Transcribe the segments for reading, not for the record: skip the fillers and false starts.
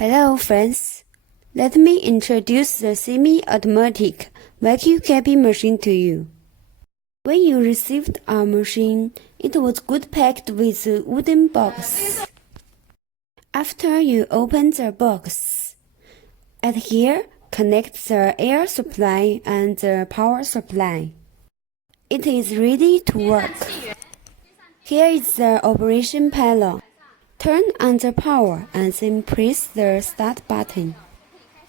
Hello friends, let me introduce the semi-automatic vacuum capping machine to you. When you received our machine, it was good packed with a wooden box. After you open the box, at here connect the air supply and the power supply. It is ready to work. Here is the operation panel. Turn on the power and then press the start button.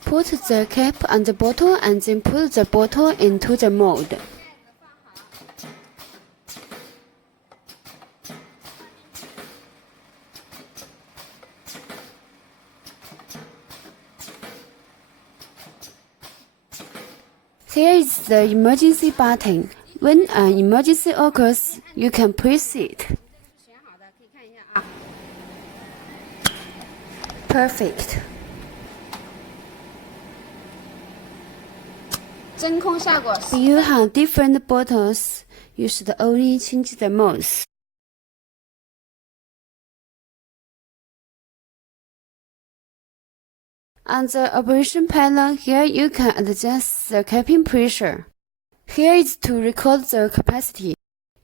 Put the cap on the bottle and then put the bottle into the mold. Here is the emergency button. When an emergency occurs, you can press it. Perfect. 真空效果 If you have different bottles, you should only change the molds. On the operation panel, here you can adjust the capping pressure. Here is to record the capacity.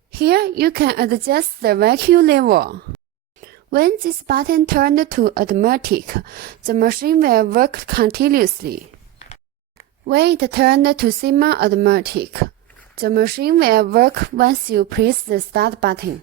Here you can adjust the vacuum level. When this button turned to automatic, the machine will work continuously. When it turned to semi-automatic, the machine will work once you press the start button.